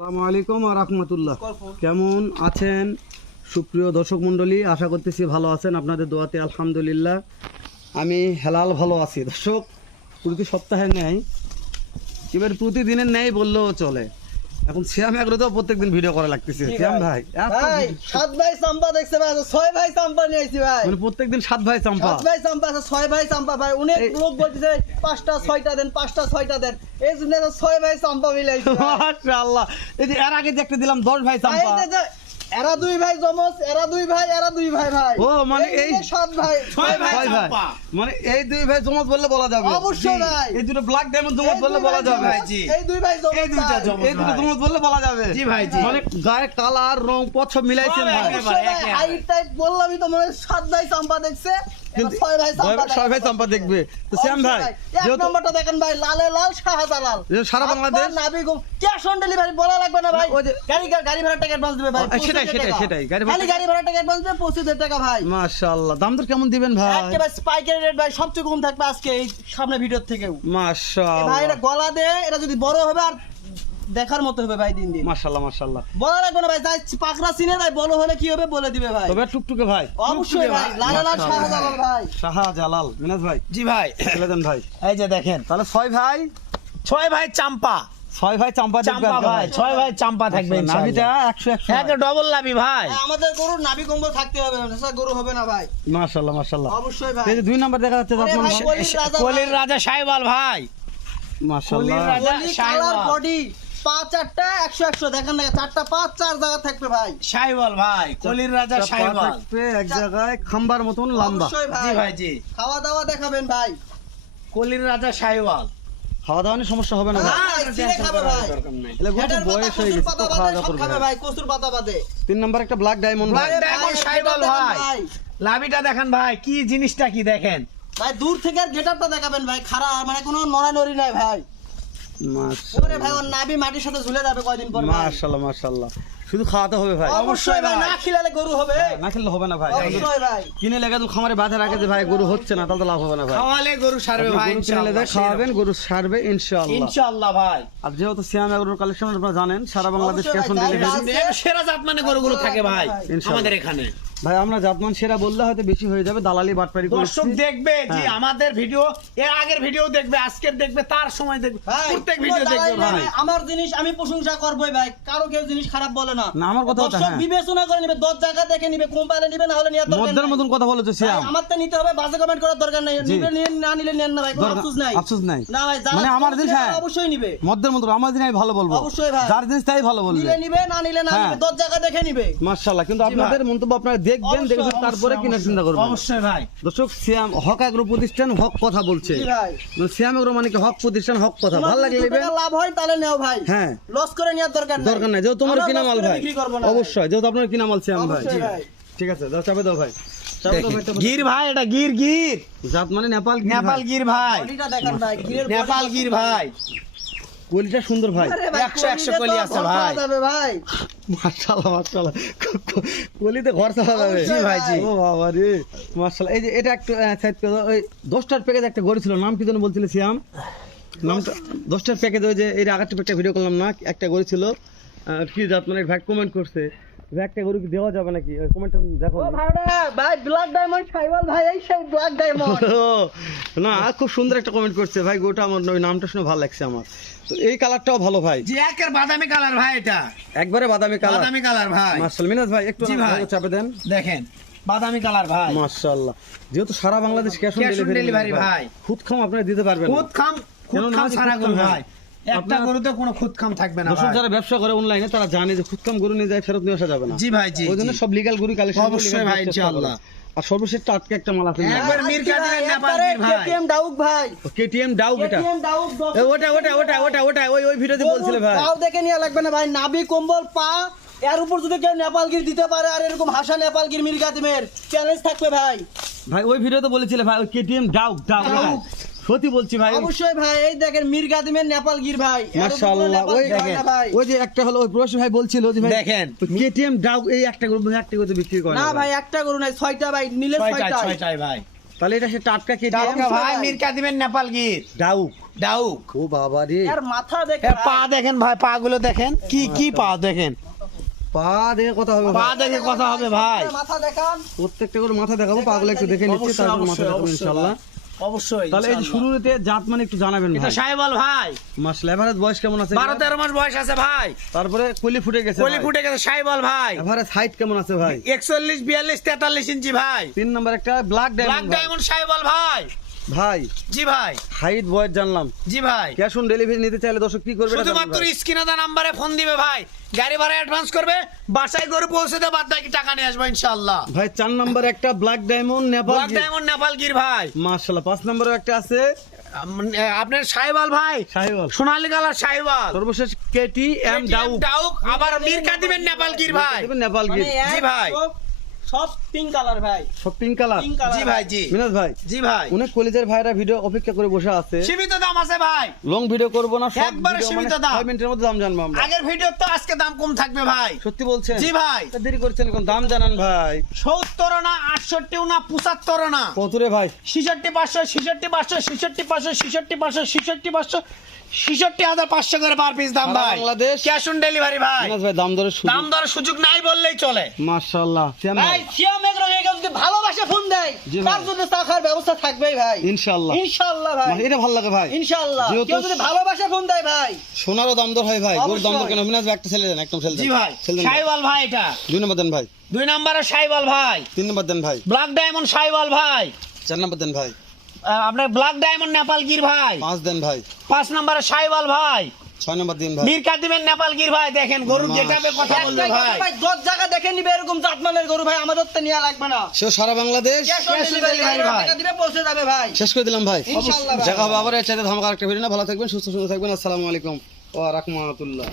আসসালামু আলাইকুম ওয়া রাহমাতুল্লাহ। কেমন আছেন সুপ্রিয় দর্শক মণ্ডলী? আশা করতেছি ভালো আছেন, আপনাদের দোয়াতে আলহামদুলিল্লাহ আমি হেলাল ভালো আছি। দর্শক, প্রতি সপ্তাহে নেই, এবার প্রতিদিনের নেই বললেও চলে। এখন শ্যাম এগ্রো তো প্রত্যেকদিন ভিডিও করা লাগতেছে। শ্যাম ভাই ভাই 7 ভাই চাম্পা দেখছে ভাই, 6 ভাই চাম্পা নিয়ে আইছি ভাই। মানে প্রত্যেকদিন 7 ভাই চাম্পা, 7 ভাই চাম্পা আছে, 6 ভাই চাম্পা ভাই। অনেক লোক বলতেছে 5টা 6টা দেন, 5টা 6টা দেন, এই জন্য 6 ভাই চাম্পা মিলাইছি ভাই। মাশাআল্লাহ। এই যে এর আগে দেখতে দিলাম 10 ভাই চাম্পা। এরা 2 ভাই জমজ, এরা 2 ভাই, এরা 2 ভাই ভাই। ও মানে এই 7 ভাই 6 ভাই চাম্পা, মানে এই 2 ভাই জমজ বললে বলা যাবে। অবশ্যই ভাই। এই দুটো ব্ল্যাক ডায়মন্ড জমজ বললে বলা যাবে। জি, এই 2 ভাই জমজ, এই দুইটা জমজ। এই দুটো জমজ বললে বলা যাবে। জি ভাই, জি। মানে গায়ে কালার রং পছ সব মিলাইছেন ভাই। অবশ্যই ভাই। হাইট টাইট বললামই তো, মানে 7 ভাই চাম্পা দেখছে, কিন্তু 6 ভাই চাম্পা 6 ভাই চাম্পা দেখবে। তো শ্যাম ভাই, এক যেহেতু নম্বরটা দেখেন ভাই, লালে লাল শাহজালাল, সারা বাংলাদেশ নাবিগম ক্যাশ অন ডেলিভারি বলা লাগবে না ভাই। ওই যে গাড়ি ভাড়া টাকা অ্যাডভান্স দিবে ভাই। সেটাই গাড়ি খালি গাড়ি ভাড়া টাকা অ্যাডভান্স দিবে, 25,000 টাকা ভাই। মাশাআল্লাহ। দাম দর কেমন দিবেন ভাই? একেবারে স্পাইকারি রেট ভাই, সবচেয়ে কম থাকবে আজকে এই সামনে ভিডিওর থেকেও ভাই। মাশাআল্লাহ এটা গলা দে, এটা যদি বড় হবে আর দেখার মতো হবে ভাই দিন দিন। মাশাআল্লাহ মাশাআল্লাহ। বলা লাগবে না ভাই, যাই পাকড়া চিনে ভাই, বড় হলে কি হবে বলে দিবে ভাই। তবে টুকটুকে ভাই, অবশ্যই ভাই, লাল লাল শাহজালাল ভাই। শাহজালাল। মিনাজ ভাই জি ভাই, চলে দেন ভাই। এই যে দেখেন তাহলে 6 ভাই 6 ভাই চাম্পা, 6 ভাই চাম্পা দেখবে চাম্পা ভাই, 6 ভাই চাম্পা থাকবে নাভিটা ইনশাআল্লাহ। 100 এক ডবল লাভি ভাই। আমাদের গরুর নাভি কম্বল থাকতে হবে, না গরু হবে না ভাই। মাশাআল্লাহ মাশাআল্লাহ। অবশ্যই ভাই। এই যে 2 নাম্বার দেখা যাচ্ছে ওরে ভাই, কলির রাজা সাইবাল ভাই, মাশাআল্লাহ। কলির রাজা বলি সাইবাল, কালার বডি, পা চারটা 100 দেখেন না, 4টা পা 4 জায়গা থাকবে ভাই। সাইবাল ভাই, কলির রাজা চাপা সাইবাল। থাকবে এক জায়গায় খাম্বার মতন লম্বা। অবশ্যই জি ভাই, জি। খাওয়া দাওয়া দেখাবেন ভাই। কলির রাজা সাইবাল। খাওয়া দাওয়া নিয়ে সমস্যা হবে না ভাই। ভাই, চিড়ে খাবে ভাই। এলে গরু তো হেডের পাতা, বয়স হয়ে কচুর গেছে, পাতা তো বাদে খাওয়া দাওয়া সব করবে খাবে ভাই। ভাই, কচুর পাতা বাদে। 3 নাম্বার একটা ব্ল্যাক ডায়মন্ড ভাই। আরে দেখো, ভাই, সাইবাল এটা দেখেন ভাই। লাভিটা দেখেন ভাই, কি জিনিসটা কি দেখেন ভাই দূর থেকে গেটআপটা দেখাবেন ভাই, খারাপ মানে কোনো নড়ানড়ি নাই ভাই। ওরে ভাই, ওর নাভি মাটির সাথে ঝুলে যাবে কয়দিন পর ভাই। মাশাআল্লাহ মাশাআল্লাহ। শুধু খাওয়াতে হবে ভাই, অবশ্যই ভাই, না খিলালে গরু হবে। না খেলে হবে না ভাই। অবশ্যই ভাই। কিনে লেগে তো খামারে বাঁধে রাখে যে ভাই গরু হচ্ছে না, তাহলে তো লাভ হবে না ভাই। খাওয়ালে গরু সারবে ভাই গরু কিনে লেগে খাওয়াবেন, গরু সারবে ইনশাআল্লাহ। ইনশাআল্লাহ ভাই। আর যেহেতু শ্যাম এগ্রোর কালেকশন আপনারা জানেন, সারা বাংলাদেশ অবশ্যই ক্যাশ অন ভাই, ডেলিভারি। সেরা জাত মানে গরুগুলো থাকে ভাই ইনশাআল্লাহ। আমাদের এখানে। ভাই আমরা জাতমান সেরা বললে হয়তো বেশি হয়ে যাবে, দালালি বাটপারি দর্শক করছি। দেখবে যে হ্যাঁ। আমাদের ভিডিও, এর আগের ভিডিও দেখবে, আজকের দেখবে, তার সময় দেখবে, ভাই, প্রত্যেক কোনো ভিডিও দেখবে দালালি ভাই। নাই। আমার জিনিস আমি প্রশংসা করবই ভাই, কারো কেউ জিনিস খারাপ বলে না। না, আমার কথা হচ্ছে, দর্শক হ্যাঁ। বিবেচনা করে নিবে, 10 জায়গা দেখে নিবে, কোম্পানি নিবে, না হলে নেওয়ার দরকার মধ্যের নাই। মতন কথা বলেছে শ্যাম। ভাই, আমার তো নিতে হবে, বাজে কমেন্ট করার দরকার নাই। জি। নিবে নিয়ে, না নিলে নেন না ভাই, কোনো দরকার- আফসোস নাই। আফসোস নাই। না ভাই, যারা মানে আমার জিনিস, হ্যাঁ। অবশ্যই নিবে। মধ্যের মতন আমার দিন আমি ভালো বলবো। অবশ্যই ভাই। যার জিনিস তাই ভালো বলবে। নিলে নিবে, না নিলে না হ্যাঁ। নিবে, 10 জায়গা দেখে নিবে। মাশাআল্লাহ। কিন্তু আপনাদের মন্তব্য আপনারা দেখবেন, অবশ্যই, দেখে তারপরে কিনার চিন্তা করবেন। অবশ্যই ভাই। দর্শক, শ্যাম হক এগ্রো প্রতিষ্ঠান হক কথা বলছে। জি ভাই। মানে শ্যাম এগ্রো মানে কি হক প্রতিষ্ঠান, হক কথা। তোমার ভালো লাগলে যদি নেবেন, টাকা লাভ হয় তাহলে নেও ভাই। হ্যাঁ। লস করে নেওয়ার দরকার নাই। দরকার নাই। যেহেতু তোমার আমরা কিনা loss মাল করে ভাই, বিক্রি করবো না ভাই। অবশ্যই যেহেতু আপনার কিনা মাল শ্যাম ভাই। অবশ্যই ভাই। ঠিক আছে, দাও চাপে দাও ভাই। চাপে দাও ভাই, চাপে দাও। গির ভাই, এটা গির গির, জাত মানে নেপাল গির নেপাল ভাই। গির ভাই, বডিটা দেখেন ভাই, গিরের নেপাল বডি গির কত ভাই। কলিটা সুন্দর ভাই। আরে ভাই, 100 কলিতে কলি তো আছে ভর ভাই। পাওয়া যাবে ভাই। মাশাআল্লাহ মাশাআল্লাহ। কলিতে ঘর চালা যাবে। জি ভাই, জি। ও বাবা রে, মাশাআল্লাহ। এই যে এটা একটু সাইড করে দাও। ওই 10টার প্যাকেজ একটা গড়ি ছিল, নাম কি যেন বলছিল শ্যাম? নামটা 10টার প্যাকেজ, ওই যে এর আগের একটা ভিডিও করলাম না, একটা গড়ি ছিল কি জাত মানে ভাই কমেন্ট করছে যে একটা গরু কি দেওয়া যাবে নাকি? ওই কমেন্টটা দেখো। ও ভাই, ওটা ভাই ব্ল্যাক ডায়মন্ড সাইবাল ভাই, এই সেই ব্ল্যাক ডায়মন্ড। না, খুব সুন্দর একটা কমেন্ট করছে ভাই, গোটা আমার ওই নামটা শুনে ভালো লাগছে আমার। তো এই কালারটাও ভালো ভাই, যে একের বাদামি কালার ভাই, এটা একবারে বাদামি কালার। বাদামি কালার ভাই। মাশাআল্লাহ। মিনাজ ভাই একটু জি ভাই। চাপে দেন। দেখেন বাদামি কালার ভাই, মাশাআল্লাহ। যেহেতু সারা Bangladesh cash on Cash on delivery delivery ভাই। খুদ খাম আপনারা দিতে পারবেন না। খুদ খাম, খুদ কেননা খাম আজ সারা খুদ গরু খাম, ভাই। একটা আপনার- গরুতে কোনো খুদ খাম থাকবে না দর্শক ভাই। যারা ব্যবসা করে অনলাইনে তারা জানে যে খুদ খাম গরু নিয়ে যায় ফেরত নিয়ে আসা যাবে না। জি ভাই, জি ওই জন্য জি। সব লিগ্যাল গরু কালেকশন অবশ্যই ভাই, ইনশাআল্লাহ। আর সর্বশেষ আটকে একটা মাল আছে একবার মির কাদিমের নেপাল একবারে গির ভাই। KTM ডাউক ভাই, কেটিএম ডাউ এটা। KTM ডাউক এ, ওটা ওই ভিডিওতে বলছিলে ভাই। তাও দেখে নিয়ে লাগবে না ভাই, নাভি কম্বল পা, এর উপর যদি কেউ নেপালগির দিতে পারে আর এরকম হাসা নেপালগির মিরগাতিমের চ্যালেঞ্জ থাকবে ভাই। ভাই ওই ভিডিওতে বলেছিলে ভাই, ওই কেটিএম ডাউ ডাউ। সত্যি বলছি ভাই। অবশ্যই ভাই, এই দেখেন মিরগাতিমের নেপালগির ভাই, এর উপর মাশাআল্লাহ। নেপাল ওই গির হয় না ভাই। ওই যে একটা হলো ওই প্রবাসী ভাই বলছিল যে ভাই দেখেন। কেটিএম ডাউ এই একটা গরু বিক্রি করে না ভাই, একটা গরু নাই, 6টা ভাই, নিলে 6টা। ছয়টাই ভাই। তাহলে এটা সে টাটকা কেটে টাটকা ভাই মিরকা দিবেন নেপাল গির ডাউক। ডাউক। ও বাবা রে, এর মাথা দেখে এর পা দেখেন ভাই, পা গুলো দেখেন, কি কি পা দেখেন, পা দেখে কথা হবে পা ভাই। দেখে কথা হবে ভাই। মাথা দেখান। প্রত্যেকটা করে মাথা দেখাবো, পাগুলো একটু দেখে নিচ্ছি, অবশ্যই, তারপর মাথা অবশ্যই, দেখাবো অবশ্যই ইনশাআল্লাহ। অবশ্যই। তাহলে এই যে শুরুতে জাত মানে একটু জানাবেন এটা ভাই। সাহেবাল ভাই, মাশাআল্লাহ, এভারেজ বয়স কেমন আছে? 12-13 মাস বয়স আছে ভাই, তারপরে কলি ফুটে গেছে কলি ফুটে গেছে সাহেবাল ভাই, এভারেজ হাইট কেমন আছে ভাই? 41, 42, 43 ইঞ্চি ভাই, 3 নাম্বার একটা ব্ল্যাক ব্ল্যাক ডায়মন্ড ডায়মন্ড সাহেবাল ভাই। ভাই। জি ভাই, হাইট বয়স জানলাম, জি ভাই। ক্যাশ অন ডেলিভারি নিতে চাইলে দর্শক কি করবে? এটা জানাবেন শুধুমাত্র ভাই। স্ক্রিনে দেওয়া নাম্বারে ফোন দিবে ভাই, গাড়ি ভাড়া অ্যাডভান্স করবে, বাসায় গরু পৌঁছে দেবে, বাদ বাকি টাকা নিয়ে আসবে ইনশাআল্লাহ। ভাই 4 নাম্বার একটা black diamond Nepal. Black diamond Nepal Gir ভাই। মাশাআল্লাহ, 5 নাম্বারও একটা আছে আপনার সাহেবাল ভাই, শাহিওয়াল। সোনালী কালার সাহেবাল, সর্বশেষ কেটিএম ডাউক। ডাউক, আবার মিরকা দিবেন নেপাল গির ভাই। নেপাল মানে গির জি ভাই। সব পিঙ্ক কালার ভাই, সব পিঙ্ক কালার। Pink colour. জি ভাই, জি মিনাজ ভাই, জি ভাই। অনেক কলেজের ভাইরা ভিডিও অপেক্ষা করে বসে আছে, সীমিত দাম আছে ভাই, লং ভিডিও করব না, শর্ট একবারে ভিডিও, সীমিত মানে দাম। 5 মিনিটের মধ্যে দাম জানবো আমরা। আগের ভিডিও তো আজকে দাম কম থাকবে ভাই। সত্যি বলছেন? জি ভাই। তা দেরি করছেন এখন, দাম জানান ভাই। 70 না, 68 না, 75 না, কত রে ভাই? 66,500, 66,500, 66,500, 66,500, 66,500, 66,500 করে পার পিস দাম সারা ভাই। বাংলাদেশ। ক্যাশ অন ডেলিভারি ভাই, মিনাজ ভাই দাম দরের সুযোগ। দাম দরের সুযোগ নাই বললেই চলে। মাশাআল্লাহ, কেমন? ভাই সিয়াম এগ্রো যদি ভালোবাসে ফোন দেয়, জি ভাই। তার জন্য টাকার ব্যবস্থা থাকবেই ভাই, ইনশাআল্লাহ। ইনশাআল্লাহ ভাই, এটা ভালো লাগে ভাই। ইনশাআল্লাহ। যেহেতু কেউ যদি ভালোবাসে ফোন দেয় ভাই, সোনারও দাম দর হয় ভাই, গরুর দাম দর অবশ্যই। কেন? মিনাজ ভাই একটা ছেলে দেন, একদম ছেলে দেন। জি ভাই, ছেলে দেন ভাই। সাইওয়াল ভাই, এটা 2 নম্বর দেন ভাই, 2 নম্বরে সাইওয়াল ভাই, 3 নম্বর দেন ভাই, ব্ল্যাক ডায়মন্ড সাইওয়াল ভাই, 4 নম্বর দেন ভাই, আপনার ব্ল্যাক ডায়মন্ড নেপাল গির ভাই, 5 দেন ভাই, 5 নম্বরে সাইওয়াল ভাই, 6 নম্বর দিন ভাই। মিরকা দিবেন নেপাল গির ভাই। দেখেন গরু যেটাবে কথা বলবে একটাই কথা ভাই, ভাই, 10 জায়গা দেখে নিবে এরকম জাতমানের গরু ভাই, আমাদের তো নেওয়া লাগবে না। সেও সারা Bangladesh. Cash on Cash on delivery delivery ভাই। টাকা দিবে, পৌঁছে যাবে ভাই, শেষ করে দিলাম ভাই। ইনশাআল্লাহ ভাই। দেখা হবে আবার এর চাইতে ধামাকা একটা ভিডিও না। ভালো থাকবেন, সুস্থ থাকবেন। আসসালামু আলাইকুম ওয়া রাহমাতুল্লাহ।